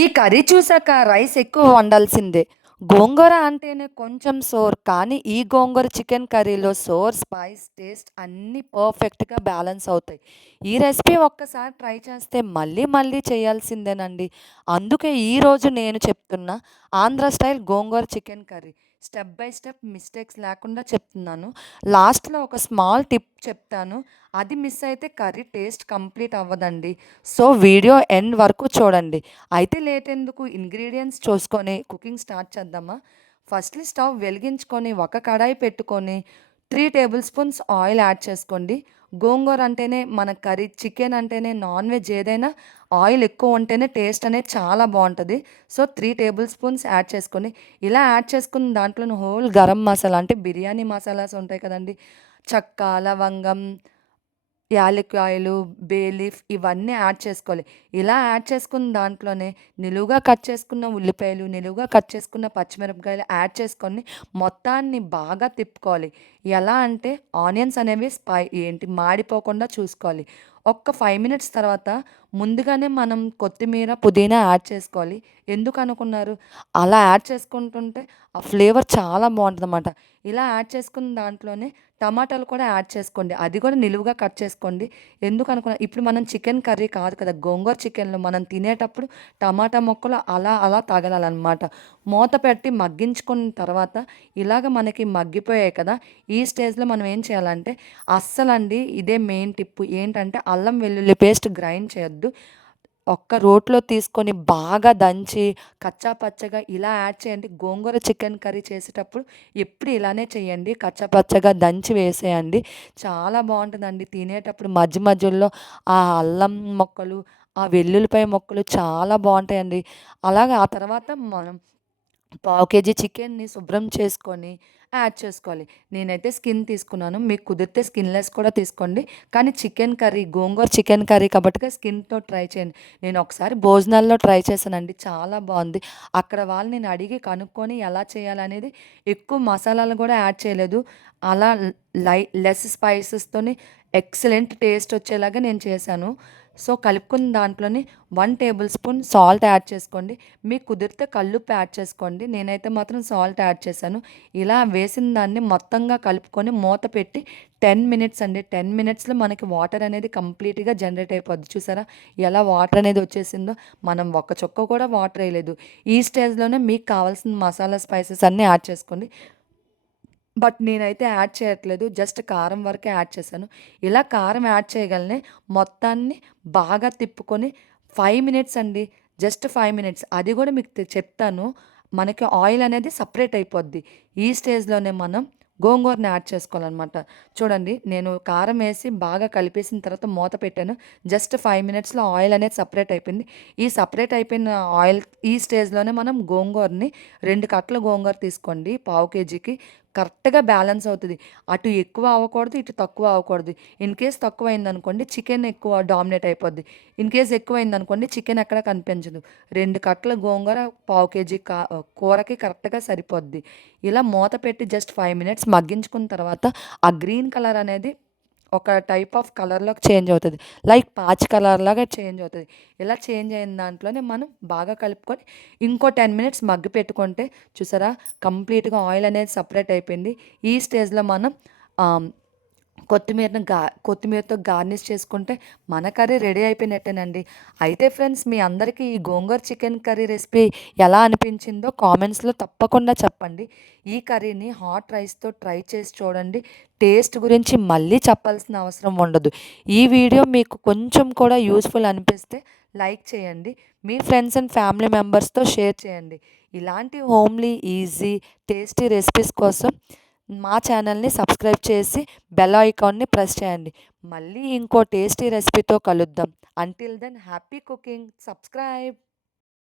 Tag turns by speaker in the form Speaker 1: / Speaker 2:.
Speaker 1: ఈ కర్రీ చూసాక రైస్ ఎక్కువ వండాల్సిందే. గోంగూర అంటేనే కొంచెం సోర్ కానీ ఈ గోంగూర చికెన్ కర్రీలో సోర్ స్పైస్ టేస్ట్ అన్నీ పర్ఫెక్ట్గా బ్యాలెన్స్ అవుతాయి. ఈ రెసిపీ ఒక్కసారి ట్రై చేస్తే మళ్ళీ మళ్ళీ చేయాల్సిందేనండి. అందుకే ఈరోజు నేను చెప్తున్న Andhra style gongura chicken curry. Step by step mistakes లేకుండా చెప్తున్నాను. లాస్ట్లో ఒక స్మాల్ టిప్ చెప్తాను. అది మిస్ అయితే కర్రీ టేస్ట్ కంప్లీట్ అవ్వదండి. సో వీడియో ఎండ్ వరకు చూడండి. అయితే లేట్ ఎందుకు? ఇంగ్రీడియంట్స్ చూసుకొని కుకింగ్ స్టార్ట్ చేద్దామా? ఫస్ట్లీ స్టవ్ వెలిగించుకొని ఒక కడాయి పెట్టుకొని three tablespoons oil add చేసుకోండి. గోంగూర అంటేనే మన కర్రీ చికెన్ అంటేనే నాన్ వెజ్ ఏదైనా ఆయిల్ ఎక్కువ ఉంటేనే టేస్ట్ అనేది చాలా బాగుంటుంది. So three tablespoons add చేసుకొని ఇలా యాడ్ చేసుకున్న దాంట్లో హోల్ గరం మసాలా అంటే బిర్యానీ మసాలాస్ ఉంటాయి కదండి. చక్క లవంగం యాలక్కాయలు బే లీఫ్ ఇవన్నీ యాడ్ చేసుకోవాలి. ఇలా యాడ్ చేసుకున్న దాంట్లోనే నిలువుగా కట్ చేసుకున్న ఉల్లిపాయలు నిలువుగా కట్ చేసుకున్న పచ్చిమిరపకాయలు యాడ్ చేసుకొని మొత్తాన్ని బాగా తిప్పుకోవాలి. ఎలా అంటే ఆనియన్స్ అనేవి స్పై ఏంటి మాడిపోకుండా చూసుకోవాలి. ఒక్క ఫైవ్ మినిట్స్ తర్వాత ముందుగానే మనం కొత్తిమీర పుదీనా యాడ్ చేసుకోవాలి. ఎందుకు అనుకున్నారు? అలా యాడ్ చేసుకుంటుంటే ఆ ఫ్లేవర్ చాలా బాగుంటుంది అన్నమాట ఇలా యాడ్ చేసుకున్న దాంట్లోనే టమాటాలు కూడా యాడ్ చేసుకోండి. అది కూడా నిలువుగా కట్ చేసుకోండి. ఎందుకు అనుకున్నా ఇప్పుడు మనం చికెన్ కర్రీ కాదు కదా గోంగూర చికెన్లో మనం తినేటప్పుడు టమాటా మొక్కలు అలా అలా తగలాలన్నమాట. మూత పెట్టి మగ్గించుకున్న తర్వాత ఇలాగ మనకి మగ్గిపోయాయి కదా ఈ స్టేజ్లో మనం ఏం చేయాలంటే అస్సలండి ఇదే మెయిన్ టిప్పు. ఏంటంటే అల్లం వెల్లుల్లి పేస్ట్ గ్రైండ్ చేయొద్దు. ఒక్క రోట్లో తీసుకొని బాగా దంచి కచ్చా పచ్చగా ఇలా యాడ్ చేయండి. గోంగూర చికెన్ కర్రీ చేసేటప్పుడు ఎప్పుడు ఇలానే చేయండి. కచ్చా పచ్చగా దంచి వేసేయండి. చాలా బాగుంటుందండి. తినేటప్పుడు మధ్య మధ్యలో ఆ అల్లం మొక్కలు ఆ వెల్లుల్లిపాయ మొక్కలు చాలా బాగుంటాయండి. అలాగే ఆ తర్వాత మనం పావు కేజీ చికెన్ని శుభ్రం చేసుకొని యాడ్ చేసుకోవాలి. నేనైతే స్కిన్ తీసుకున్నాను. మీకు కుదిరితే స్కిన్లెస్ కూడా తీసుకోండి. కానీ chicken curry gongura chicken curry కాబట్టి స్కిన్తో ట్రై చేయండి. నేను ఒకసారి భోజనాల్లో ట్రై చేశానండి. చాలా బాగుంది. అక్కడ వాళ్ళు నేను అడిగి కనుక్కొని ఎలా చేయాలనేది ఎక్కువ మసాలాలు కూడా యాడ్ చేయలేదు. అలా లై లెస్ స్పైసెస్తోని ఎక్సలెంట్ టేస్ట్ వచ్చేలాగా నేను చేశాను. సో కలుపుకున్న దాంట్లోని one tablespoon salt add చేసుకోండి. మీకు కుదిరితే కల్లుప్పు యాడ్ చేసుకోండి. నేనైతే మాత్రం సాల్ట్ యాడ్ చేశాను. ఇలా వేసిన దాన్ని మొత్తంగా కలుపుకొని మూత పెట్టి టెన్ మినిట్స్ అండి. టెన్ మినిట్స్లో మనకి వాటర్ అనేది కంప్లీట్గా జనరేట్ అయిపోద్ది. చూసారా? ఎలా వాటర్ అనేది వచ్చేసిందో? మనం ఒక్క చొక్క కూడా వాటర్ వేయలేదు. ఈ స్టేజ్లోనే మీకు కావాల్సిన మసాలా స్పైసెస్ అన్నీ యాడ్ చేసుకోండి. బట్ నేనైతే యాడ్ చేయట్లేదు. జస్ట్ కారం వరకే యాడ్ చేశాను. ఇలా కారం యాడ్ చేయగలనే మొత్తాన్ని బాగా తిప్పుకొని ఫైవ్ మినిట్స్ అండి. Just five minutes. అది కూడా మీకు చెప్తాను. మనకి ఆయిల్ అనేది సపరేట్ అయిపోద్ది. ఈ స్టేజ్లోనే మనం గోంగూరని యాడ్ చేసుకోవాలన్నమాట. చూడండి నేను కారం వేసి బాగా కలిపేసిన తర్వాత మూత పెట్టాను. జస్ట్ ఫైవ్ మినిట్స్లో ఆయిల్ అనేది సపరేట్ అయిపోయింది. ఈ సపరేట్ అయిపోయిన ఆయిల్ ఈ స్టేజ్లోనే మనం గోంగూరని రెండు కట్టల గోంగూర తీసుకోండి. పావు కేజీకి కరెక్ట్గా బ్యాలెన్స్ అవుతుంది. అటు ఎక్కువ అవ్వకూడదు ఇటు తక్కువ అవ్వకూడదు. ఇన్ కేస్ తక్కువ అయిందనుకోండి చికెన్ ఎక్కువ డామినేట్ అయిపోద్ది. ఇన్ కేస్ ఎక్కువ అయిందనుకోండి చికెన్ ఎక్కడ కనిపించదు. రెండు కట్టల గోంగూర పావు కేజీ కా కూరకి కరెక్ట్గా సరిపోద్ది. ఇలా మూత పెట్టి జస్ట్ ఫైవ్ మినిట్స్ మగ్గించుకున్న తర్వాత ఆ గ్రీన్ కలర్ అనేది ఒక టైప్ ఆఫ్ కలర్లోకి చేంజ్ అవుతుంది. లైక్ పాచ్ కలర్ లాగా చేంజ్ అవుతుంది. ఇలా చేంజ్ అయిన దాంట్లోనే మనం బాగా కలుపుకొని ఇంకో టెన్ మినిట్స్ మగ్గి పెట్టుకుంటే చూసారా? కంప్లీట్గా ఆయిల్ అనేది సపరేట్ అయిపోయింది. ఈ స్టేజ్లో మనం కొత్తిమీరను గా కొత్తిమీరతో గార్నిష్ చేసుకుంటే మన కర్రీ రెడీ అయిపోయినట్టేనండి. అయితే ఫ్రెండ్స్ మీ అందరికీ ఈ గోంగూర చికెన్ కర్రీ రెసిపీ ఎలా అనిపించిందో కామెంట్స్లో తప్పకుండా చెప్పండి. ఈ కర్రీని హాట్ రైస్తో ట్రై చేసి చూడండి. టేస్ట్ గురించి మళ్ళీ చెప్పాల్సిన అవసరం ఉండదు. ఈ వీడియో మీకు కొంచెం కూడా యూస్ఫుల్ అనిపిస్తే లైక్ చేయండి. మీ ఫ్రెండ్స్ అండ్ ఫ్యామిలీ మెంబర్స్తో షేర్ చేయండి. ఇలాంటి హోమ్లీ ఈజీ టేస్టీ రెసిపీస్ కోసం మా ఛానల్ని సబ్స్క్రైబ్ చేసి బెల్ ఐకాన్ని ప్రెస్ చేయండి. మళ్ళీ ఇంకో టేస్టీ రెసిపీతో కలుద్దాం. Until then happy cooking subscribe